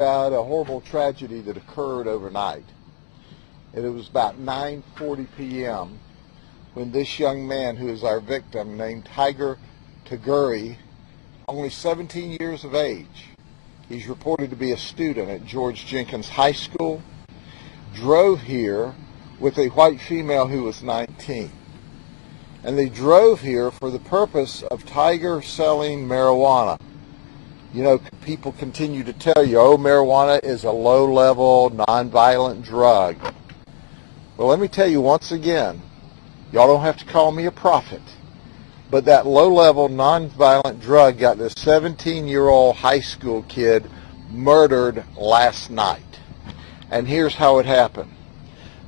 about a horrible tragedy that occurred overnight. And it was about 9:40 p.m. when this young man, who is our victim, named Taigur Taguri, only 17 years of age, he's reported to be a student at George Jenkins High School, drove here with a white female who was 19. And they drove here for the purpose of Taigur selling marijuana. You know, people continue to tell you, oh, marijuana is a low-level, non-violent drug. Well, let me tell you once again, y'all don't have to call me a prophet, but that low-level, non-violent drug got this 17-year-old high school kid murdered last night. And here's how it happened.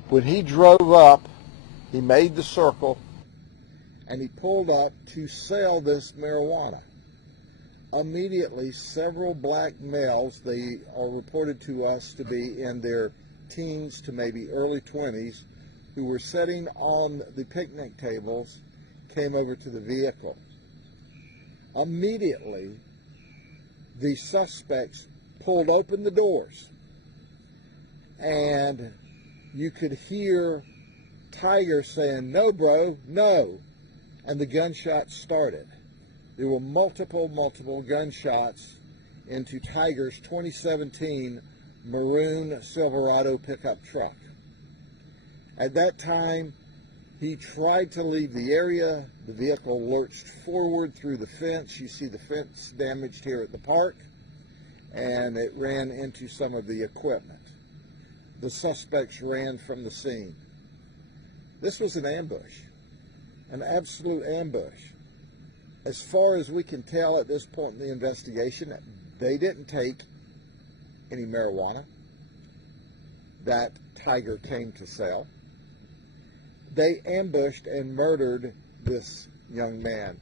When he drove up, he made the circle, and he pulled up to sell this marijuana. Immediately, several black males, they are reported to us to be in their teens to maybe early 20s, who were sitting on the picnic tables, came over to the vehicle. Immediately, the suspects pulled open the doors, and you could hear Taigur saying, "No, bro, no," and the gunshots started. There were multiple gunshots into Taigur's 2017 maroon Silverado pickup truck. At that time, he tried to leave the area. The vehicle lurched forward through the fence. You see the fence damaged here at the park, and it ran into some of the equipment. The suspects ran from the scene. This was an ambush, an absolute ambush. As far as we can tell at this point in the investigation, they didn't take any marijuana that Taigur came to sell. They ambushed and murdered this young man.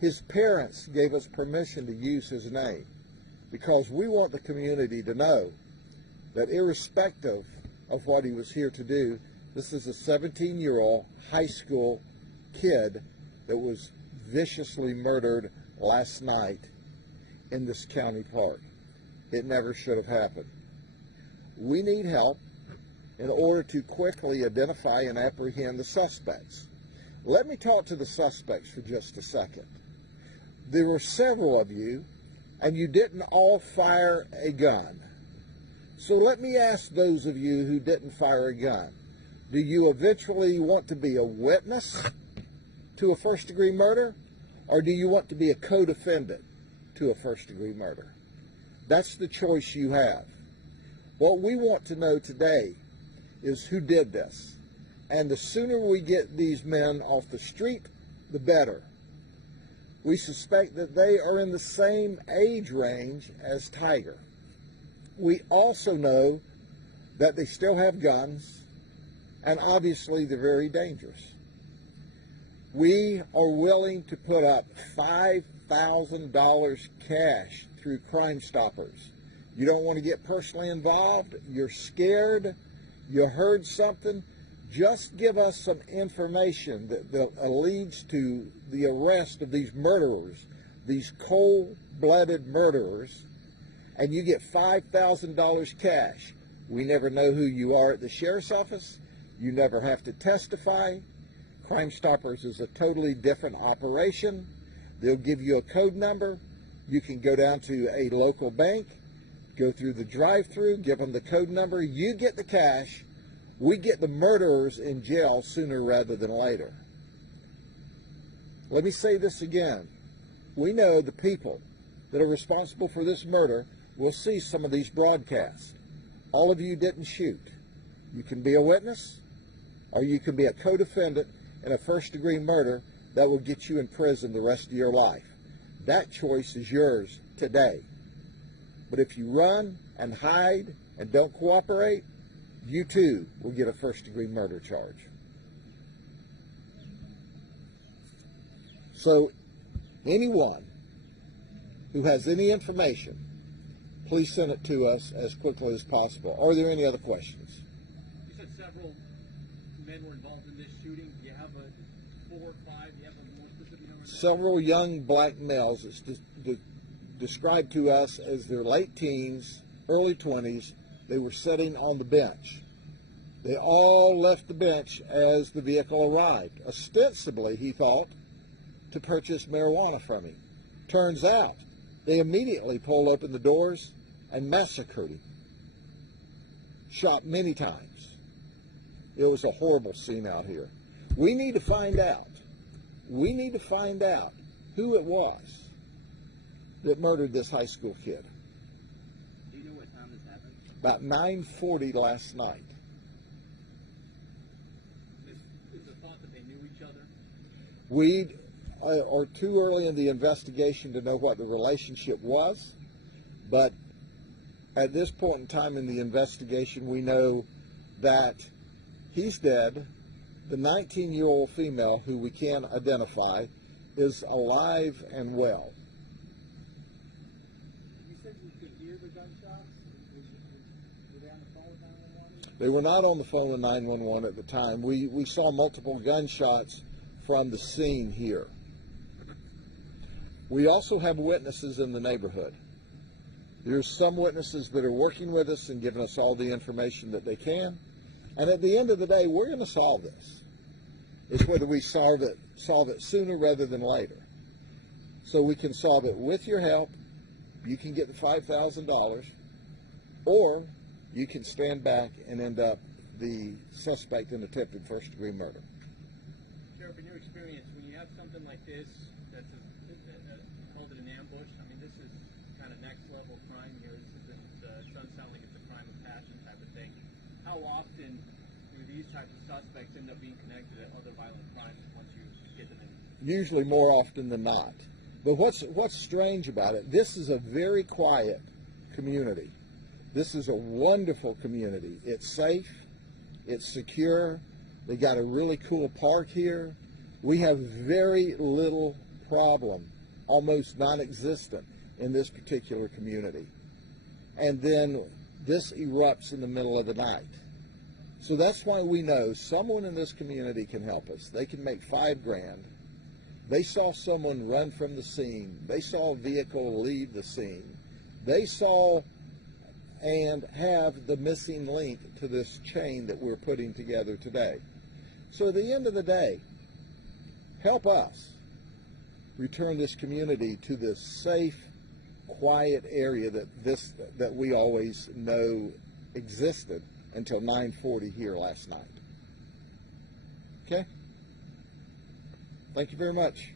His parents gave us permission to use his name because we want the community to know that irrespective of what he was here to do, this is a 17-year-old high school kid that was viciously murdered last night in this county park. It never should have happened. We need help in order to quickly identify and apprehend the suspects. Let me talk to the suspects for just a second. There were several of you, and you didn't all fire a gun. So let me ask those of you who didn't fire a gun, do you eventually want to be a witness to a first-degree murder, or do you want to be a co-defendant to a first-degree murder? That's the choice you have. What we want to know today is who did this. And the sooner we get these men off the street, the better. We suspect that they are in the same age range as Taigur. We also know that they still have guns, and obviously they're very dangerous. We are willing to put up $5,000 cash through Crime Stoppers. You don't want to get personally involved, you're scared, you heard something, just give us some information that leads to the arrest of these murderers, these cold-blooded murderers, and you get $5,000 cash. We never know who you are at the sheriff's office. You never have to testify. Crime Stoppers is a totally different operation. They'll give you a code number. You can go down to a local bank, go through the drive-thru, give them the code number. You get the cash. We get the murderers in jail sooner rather than later. Let me say this again. We know the people that are responsible for this murder will see some of these broadcasts. All of you didn't shoot. You can be a witness, or you can be a co-defendant in a first-degree murder that will get you in prison the rest of your life. That choice is yours today. But if you run and hide and don't cooperate, you too will get a first-degree murder charge. So anyone who has any information, please send it to us as quickly as possible. Are there any other questions? You said several men were involved in this shooting. Do you have a 4 or 5? Do you have a more specific number? Several young black males. It's just described to us as their late teens, early 20s. They were sitting on the bench. They all left the bench as the vehicle arrived, ostensibly, he thought, to purchase marijuana from him. Turns out, they immediately pulled open the doors and massacred him. Shot many times. It was a horrible scene out here. We need to find out. We need to find out who it was that murdered this high school kid. Do you know what time this happened? About 9:40 last night. Is the thought that they knew each other? We are too early in the investigation to know what the relationship was, but at this point in time in the investigation, we know that he's dead. The 19-year-old female, who we can identify, is alive and well. You said you could hear the gunshots? Were they on the phone with 911? They were not on the phone with 911 at the time. We saw multiple gunshots from the scene here. We also have witnesses in the neighborhood. There's some witnesses that are working with us and giving us all the information that they can. And at the end of the day, we're going to solve this. It's whether we solve it sooner rather than later. So we can solve it with your help. You can get the $5,000, or you can stand back and end up the suspect in attempted first-degree murder. Sheriff, in your experience, when you have something like this, that's called an ambush, I mean, this is kind of next-level crime here. This isn't, it doesn't sound like it's a crime of passion type of thing. How often do these types of suspects end up being connected to other violent crimes once you get them in? Usually more often than not. But what's strange about it, this is a very quiet community. This is a wonderful community. It's safe. It's secure. They got a really cool park here. We have very little problem, almost non-existent, in this particular community. And then this erupts in the middle of the night. So that's why we know someone in this community can help us. They can make $5 grand. They saw someone run from the scene. They saw a vehicle leave the scene. They saw and have the missing link to this chain that we're putting together today. So at the end of the day, help us return this community to this safe, quiet area that we always know existed until 9:40 here last night. Okay? Thank you very much.